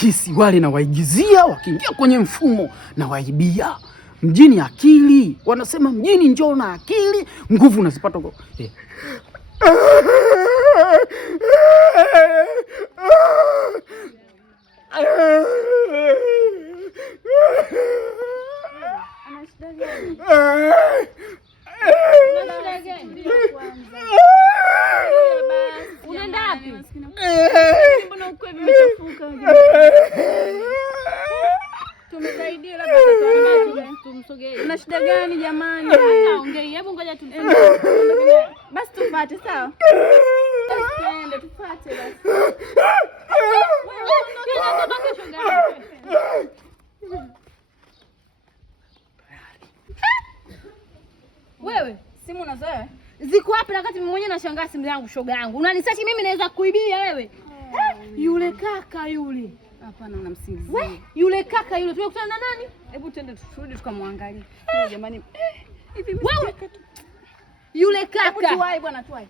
Polisi wale na waigizia, wakiingia kwenye mfumo na waibia. Mjini akili, wanasema mjini njoo na akili, nguvu unazipata kwa Unaenda wapi? Mbona uko hivi umechafuka? Tumsaidie labda tumsogee. Una shida gani jamani? Hata ongei. Hebu ngoja tuende. Basi tupate sawa? Twende tupate basi. Wewe simu unazoea? Ziko wapi wakati mimi mwenyewe nashangaa simu yangu shoga yangu. Unanisearch mimi naweza kuibia wewe? Yule kaka yule. Hapana unamsingizia. Yule kaka yule tumekutana na nani? Hebu twende turudi tukamwangalie. Jamani. Hivi wewe yule kaka. Hebu tuwai bwana tuwai.